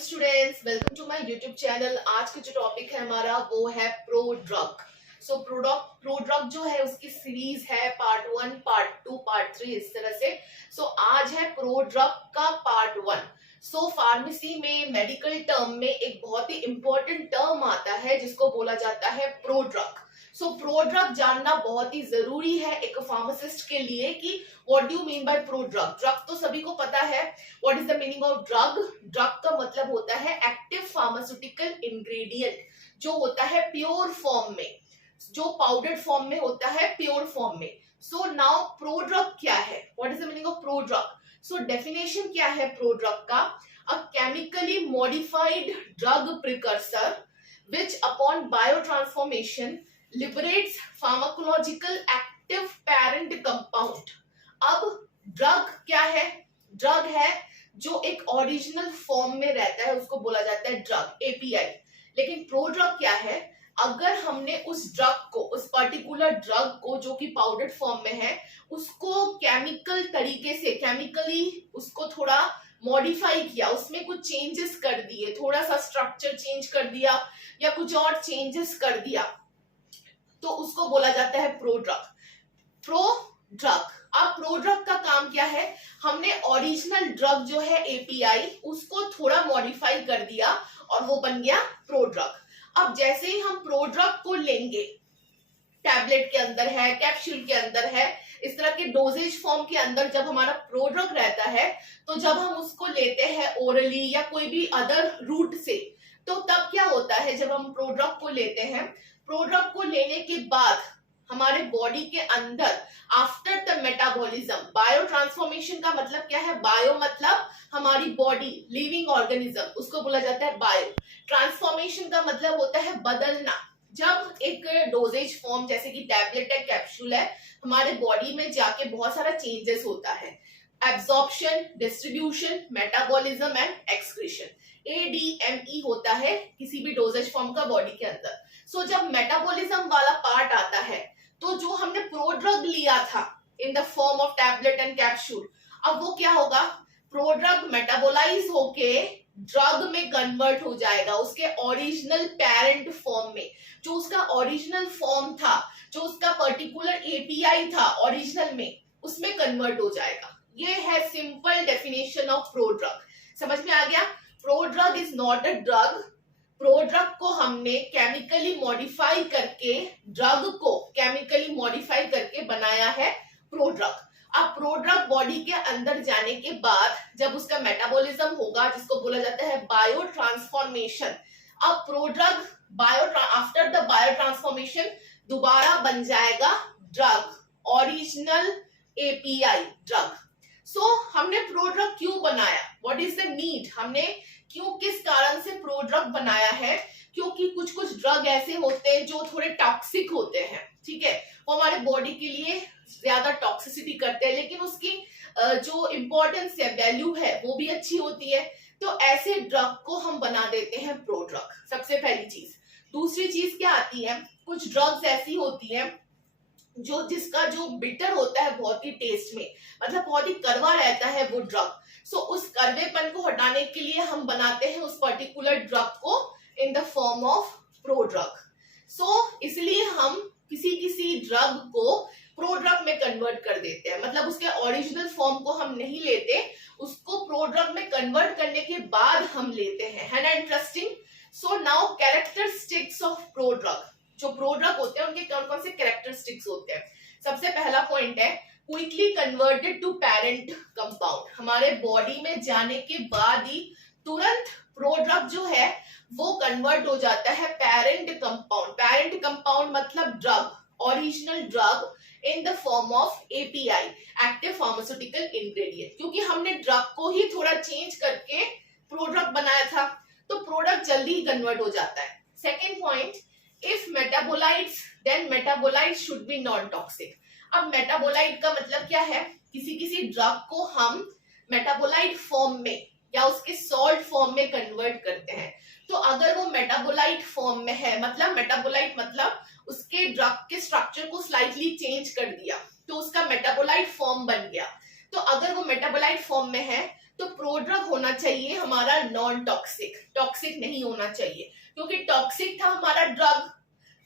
Students, welcome to my YouTube channel. आज का जो टॉपिक है हमारा वो है प्रो ड्रग। प्रो ड्रग जो है उसकी सीरीज है पार्ट 1, पार्ट 2, पार्ट 3 इस तरह से। आज है प्रो ड्रग का पार्ट 1। फार्मेसी में मेडिकल टर्म में एक बहुत ही इंपॉर्टेंट टर्म आता है जिसको बोला जाता है प्रो ड्रग। प्रो ड्रग जानना बहुत ही जरूरी है एक फार्मासिस्ट के लिए कि what do you mean by pro drug. Drug तो सभी को पता है। What is the meaning of drug? Drug का मतलब होता है एक्टिव फार्मास्यूटिकल इंग्रेडिएंट, जो होता है प्योर फॉर्म में, जो पाउडर्ड फॉर्म में होता है, प्योर फॉर्म में। नाउ प्रो ड्रग क्या है? What is the meaning of pro drug? Definition क्या है प्रो ड्रग का? अ chemically modified drug precursor which upon biotransformation liberates pharmacological active parent compound। अब ड्रग क्या है? ड्रग है जो एक ओरिजिनल फॉर्म में रहता है, उसको बोला जाता है ड्रग, एपीआई। लेकिन प्रो ड्रग क्या है? अगर हमने उस ड्रग को, उस पर्टिकुलर ड्रग को जो कि पाउडर्ड फॉर्म में है, उसको केमिकल तरीके से, केमिकली उसको थोड़ा मॉडिफाई किया, उसमें कुछ चेंजेस कर दिए, थोड़ा सा स्ट्रक्चर चेंज कर दिया या कुछ और चेंजेस कर दिया, तो उसको बोला जाता है प्रो ड्रग। Pro drug. अब प्रो ड्रग का काम क्या है? हमने ओरिजिनल ड्रग जो है एपीआई, उसको थोड़ा मॉडिफाई कर दिया और वो बन गया प्रो ड्रग। अब जैसे ही हम प्रो ड्रग को लेंगे, टैबलेट के अंदर है, कैप्सूल के अंदर है, इस तरह के डोजेज फॉर्म के अंदर जब हमारा प्रो ड्रग रहता है, तो जब हम उसको लेते हैं ओरली या कोई भी अदर रूट से, तो तब क्या होता है? जब हम प्रो ड्रग को लेते हैं, प्रो ड्रग को लेने के बाद हमारे बॉडी के अंदर after the metabolism, bio transformation का मतलब क्या है? बायो मतलब हमारी बॉडी, लिविंग ऑर्गेनिज्म, उसको बोला जाता है बायो। ट्रांसफॉर्मेशन का मतलब होता है बदलना। जब एक डोजेज फॉर्म जैसे कि टैबलेट है, कैप्सूल है, हमारे बॉडी में जाके बहुत सारा चेंजेस होता है। Absorption, distribution, metabolism and excretion, ADME होता है किसी भी डोजेज फॉर्म का बॉडी के अंदर। जब मेटाबॉलिज्म वाला पार्ट आता है, तो जो हमने प्रो ड्रग लिया था in the form of tablet and capsule, अब वो क्या होगा? प्रो ड्रग मेटाबोलाइज होके ड्रग में कन्वर्ट हो जाएगा, उसके ओरिजिनल पेरेंट फॉर्म में। जो उसका ओरिजिनल फॉर्म था, जो उसका पर्टिकुलर एपीआई था ओरिजिनल में, उसमें कन्वर्ट हो जाएगा। ये है simple definition of pro drug. समझ में आ गया? Pro drug is not a drug. Pro drug को हमने केमिकली मॉडिफाई करके, ड्रग को केमिकली मॉडिफाई करके बनाया है प्रो ड्रग। अब प्रो ड्रग बॉडी के अंदर जाने के बाद जब उसका मेटाबॉलिज्म होगा, जिसको बोला जाता है बायो ट्रांसफॉर्मेशन, अब pro drug after the bio transformation दोबारा बन जाएगा ड्रग, ओरिजिनल एपीआई ड्रग। हमने प्रो ड्रग क्यों बनाया? What is the need? हमने क्यों, किस कारण से प्रो ड्रग बनाया है? क्योंकि कुछ कुछ ड्रग ऐसे होते हैं जो थोड़े टॉक्सिक होते हैं, ठीक है, वो हमारे बॉडी के लिए ज्यादा टॉक्सिसिटी करते हैं, लेकिन उसकी जो इम्पोर्टेंस है, वैल्यू है, वो भी अच्छी होती है। तो ऐसे ड्रग को हम बना देते हैं प्रो ड्रग, सबसे पहली चीज। दूसरी चीज क्या आती है? कुछ ड्रग्स ऐसी होती है जो, जिसका जो बिटर होता है बहुत ही टेस्ट में, मतलब बहुत ही कड़वा रहता है वो ड्रग। उस कड़वेपन को हटाने के लिए हम बनाते हैं उस पर्टिकुलर ड्रग को in the form of pro drug. इसलिए हम किसी किसी ड्रग को प्रो ड्रग में कन्वर्ट कर देते हैं, मतलब उसके ओरिजिनल फॉर्म को हम नहीं लेते, उसको प्रो ड्रग में कन्वर्ट करने के बाद हम लेते हैं। है ना interesting? Now characteristics of pro drug. जो प्रो ड्रग होते हैं उनके कौन कौन से कैरेक्टरिस्टिक्स होते हैं? सबसे पहला पॉइंट है quickly converted to parent compound. हमारे बॉडी में जाने के बाद ही तुरंत प्रो ड्रग जो है वो कन्वर्ट हो जाता है पेरेंट कंपाउंड। पेरेंट कंपाउंड मतलब drug, original drug in the form of API, active pharmaceutical ingredient. क्योंकि हमने ड्रग को ही थोड़ा चेंज करके प्रो ड्रग बनाया था, तो प्रोडक्ट जल्दी ही कन्वर्ट हो जाता है। Second point, if metabolites then metabolites should be non toxic. अब मेटाबोलाइट का मतलब क्या है? किसी किसी ड्रग को हम मेटाबोलाइट फॉर्म में या उसके सॉल्ट फॉर्म में कन्वर्ट करते हैं, तो अगर वो मेटाबोलाइट फॉर्म में है, मतलब मेटाबोलाइट मतलब उसके ड्रग के स्ट्रक्चर को स्लाइटली चेंज कर दिया, तो उसका मेटाबोलाइट फॉर्म बन गया। तो अगर वो मेटाबोलाइट फॉर्म में है, तो प्रोड्रग होना चाहिए हमारा नॉन टॉक्सिक, टॉक्सिक नहीं होना चाहिए, क्योंकि टॉक्सिक था हमारा ड्रग,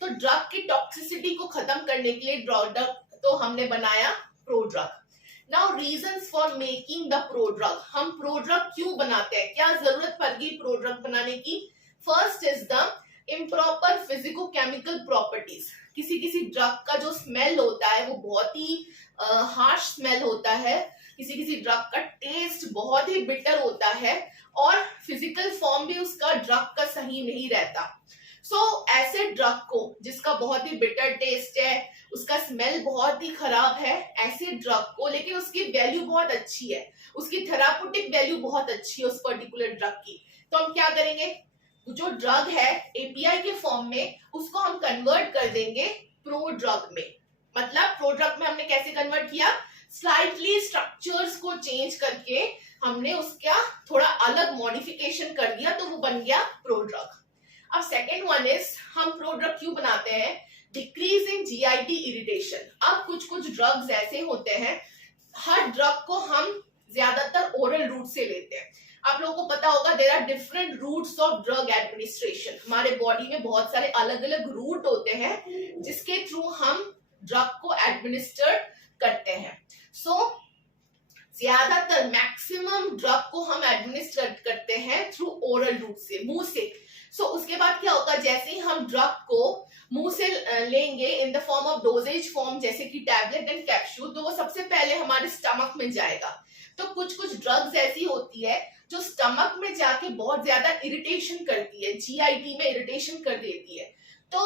तो ड्रग की टॉक्सिसिटी को खत्म करने के लिए ड्रग तो हमने बनाया prodrug. Now reasons for making the prodrug, हम प्रोड्रग क्यों बनाते हैं, क्या जरूरत पड़ गई प्रोड्रग बनाने की? First is the improper physico chemical properties. किसी किसी ड्रग का जो स्मेल होता है वो बहुत ही हार्श स्मेल होता है, किसी किसी ड्रग का टेस्ट बहुत ही बिटर होता है, और फिजिकल फॉर्म भी उसका ड्रग का सही नहीं रहता। सो ऐसे ड्रग को जिसका बहुत ही बिटर टेस्ट है, उसका स्मेल बहुत ही खराब है, ऐसे ड्रग को, लेकिन उसकी वैल्यू बहुत अच्छी है, उसकी थेराप्यूटिक वैल्यू बहुत अच्छी है उस पर्टिकुलर ड्रग की, तो हम क्या करेंगे, जो ड्रग है एपीआई के फॉर्म में उसको हम कन्वर्ट कर देंगे प्रोड्रग में। मतलब प्रोड्रग में हमने कैसे कन्वर्ट किया, स्लाइटली स्ट्रक्चर्स को चेंज करके हमने उसका थोड़ा अलग मॉडिफिकेशन कर दिया, तो वो बन गया प्रोड्रग। अब सेकेंड वन इज, हम प्रोड्रग क्यों बनाते हैं, डिक्रीजिंग जीआईटी इरिटेशन। अब कुछ कुछ ड्रग्स ऐसे होते हैं, हर ड्रग को हम ज्यादातर ओरल रूट से लेते हैं। आप लोगों को पता होगा there are different routes of drug administration, हमारे बॉडी में बहुत सारे अलग अलग रूट होते हैं जिसके थ्रू हम ड्रग को एडमिनिस्टर करते हैं। सो ज्यादातर मैक्सिमम ड्रग को हम एडमिनिस्टर करते हैं थ्रू ओरल रूट से, मुंह से। सो उसके बाद क्या होगा, जैसे ही हम ड्रग को मुंह से लेंगे in the form of doses form, जैसे कि टैबलेट एंड कैप्सूल, तो वो सबसे पहले हमारे स्टमक में जाएगा। तो कुछ कुछ ड्रग्स ऐसी होती है जो स्टमक में जाके बहुत ज्यादा इरिटेशन करती है, जीआईटी में इरिटेशन कर देती है, तो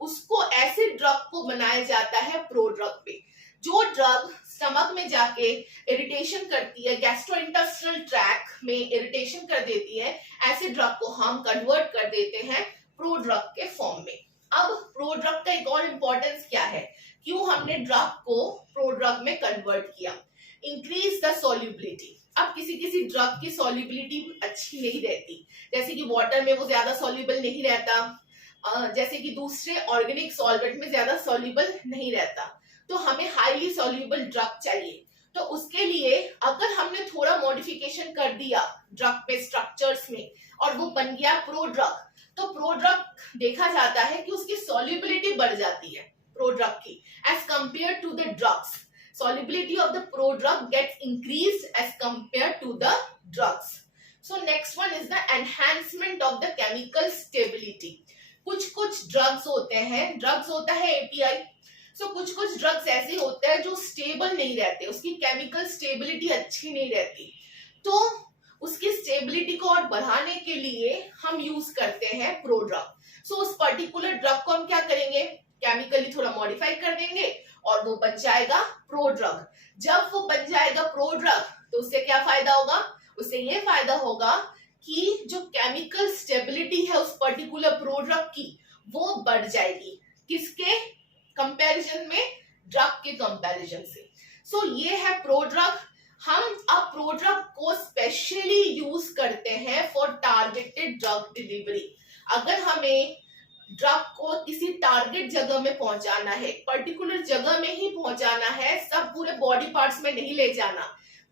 उसको ऐसे ड्रग को बनाया जाता है प्रोड्रग पे। जो ड्रग स्टमक में जाके इरिटेशन करती है, गैस्ट्रोइंटेस्टाइनल ट्रैक्ट में इरिटेशन कर देती है, ऐसे ड्रग को हम कन्वर्ट कर देते हैं प्रोड्रग के फॉर्म में। अब प्रोड्रग का एक और इम्पोर्टेंस क्या है, क्यों हमने ड्रग को प्रोड्रग में कन्वर्ट किया, इंक्रीज द सॉल्युबिलिटी। अब किसी किसी ड्रग की सॉल्युबिलिटी अच्छी नहीं रहती, जैसे कि वाटर में वो ज्यादा सॉल्युबल नहीं रहता, जैसे कि दूसरे ऑर्गेनिक सॉल्वेंट में ज्यादा सॉल्युबल नहीं रहता, तो हमें हाईली सॉल्युबल ड्रग चाहिए। तो उसके लिए अगर हमने थोड़ा मॉडिफिकेशन कर दिया ड्रग पे स्ट्रक्चर्स में और वो बन गया प्रोड्रग, तो प्रोड्रग देखा जाता है कि उसकी सॉल्युबिलिटी बढ़ जाती है प्रोड्रग की as compare to the drugs. Solubility of the prodrug gets increased as compared to the drugs. So next one is the enhancement of the chemical stability. कुछ कुछ ड्रग्स होते हैं, ड्रग्स होता है एपीआई, सो कुछ कुछ ड्रग्स ऐसे होते हैं जो स्टेबल नहीं रहते, उसकी केमिकल स्टेबिलिटी अच्छी नहीं रहती, तो उसकी स्टेबिलिटी को और बढ़ाने के लिए हम यूज करते हैं प्रोड्रग। सो उस पर्टिकुलर ड्रग को हम क्या करेंगे, केमिकली थोड़ा मॉडिफाई कर देंगे और वो बन जाएगा प्रोड्रग। जब वो बन जाएगा प्रोड्रग तो उससे क्या फायदा होगा, उससे ये फायदा होगा कि जो केमिकल स्टेबिलिटी है उस पर्टिकुलर प्रोड्रग की वो बढ़ जाएगी, किसके कंपैरिजन में, ड्रग के कंपैरिजन से। सो ये है प्रोड्रग। हम अब प्रोड्रग को स्पेशली यूज करते हैं फॉर टारगेटेड ड्रग डिलीवरी। अगर हमें ड्रग को किसी टारगेट जगह में पहुंचाना है, पर्टिकुलर जगह में ही पहुंचाना है, सब पूरे बॉडी पार्ट्स में नहीं ले जाना,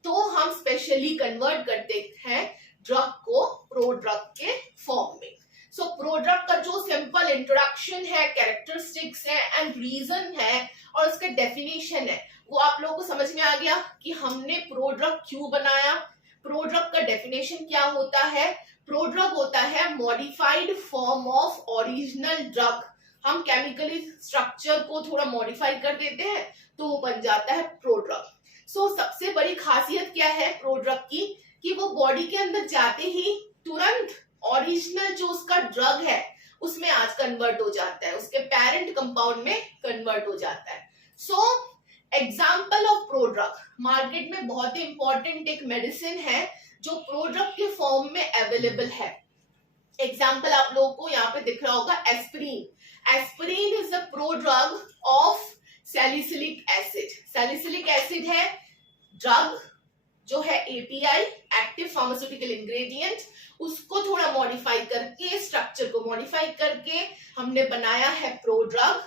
तो हम स्पेशली कन्वर्ट करते हैं ड्रग को प्रोड्रग के फॉर्म में। सो प्रोड्रग का जो सिंपल इंट्रोडक्शन है, कैरेक्टरिस्टिक्स है एंड रीजन है और उसका डेफिनेशन है, वो आप लोगों को समझ में आ गया कि हमने प्रोड्रग क्यों बनाया। प्रोड्रग का डेफिनेशन क्या होता है, प्रोड्रग होता है modified form of original drug. हम केमिकली स्ट्रक्चर को थोड़ा मॉडिफाई कर देते हैं तो वो बन जाता है प्रोड्रग। सो सबसे बड़ी खासियत क्या है प्रोड्रग की, कि वो बॉडी के अंदर जाते ही तुरंत ओरिजिनल जो उसका ड्रग है उसमें आज कन्वर्ट हो जाता है, उसके पेरेंट कंपाउंड में कन्वर्ट हो जाता है। So example of prodrug, market में बहुत ही इंपॉर्टेंट एक मेडिसिन है जो प्रोड्रग के फॉर्म में अवेलेबल है। एग्जाम्पल आप लोगों को यहाँ पे दिख रहा होगा, aspirin. Aspirin is the prodrug of salicylic acid. Salicylic acid है ड्रग जो है एपीआई, एक्टिव फार्मास्यूटिकल इंग्रेडिएंट, उसको थोड़ा मॉडिफाई करके, स्ट्रक्चर को मॉडिफाई करके हमने बनाया है प्रोड्रग,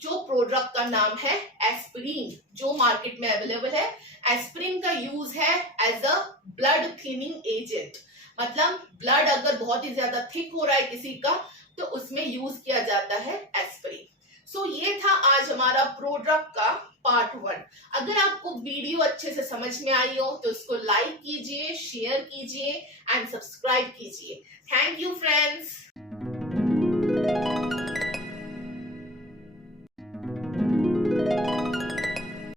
जो प्रोड्रग का नाम है एस्पिरिन, जो मार्केट में अवेलेबल है। एस्पिरिन का यूज है as a blood thinning agent, मतलब ब्लड अगर बहुत ही ज्यादा थिक हो रहा है किसी का तो उसमें यूज किया जाता है एस्पिरिन। सो ये था आज हमारा प्रोड्रग का पार्ट 1। अगर आपको वीडियो अच्छे से समझ में आई हो तो इसको लाइक कीजिए, शेयर कीजिए एंड सब्सक्राइब कीजिए। Thank you friends.